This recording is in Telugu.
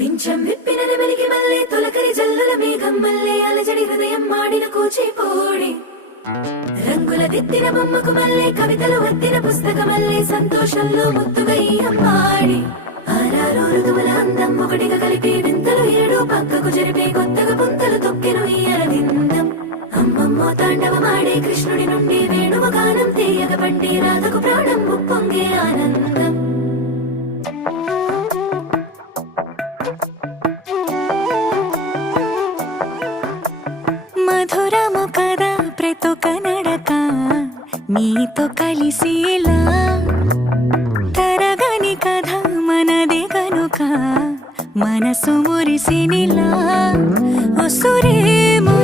పింఛం విప్పిన నెమలికి మల్లె తొలకరి జల్లుల మేఘం మల్లె అలజడి హృదయం మాడిన కూచిపూడి రంగుల దిద్దిన బొమ్మకు మల్లె కవితలు వద్దిన పుస్తకమల్లె సంతోషంలో ముద్దుగా ఈ అమ్మాడి ఆరారు ఋతువుల అందం ఒకటిగా కలిపి వింతలు ఏడు పక్కకు జరిపే కొత్తగా పుంతలు తొక్కెను ఈ అరవిందం అమ్మమ్మో తాండవమాడే కృష్ణుడి నుండి వేణువ గానం తీయగ పండి రాధకు ప్రాణం ఉప్పొంగే ఆనందం మధురము కదా ప్రతొక నడక నీతో కలిసేలా తరగని కథ మనదే కనుక మనసు మురిసినిలా ఉసురేమో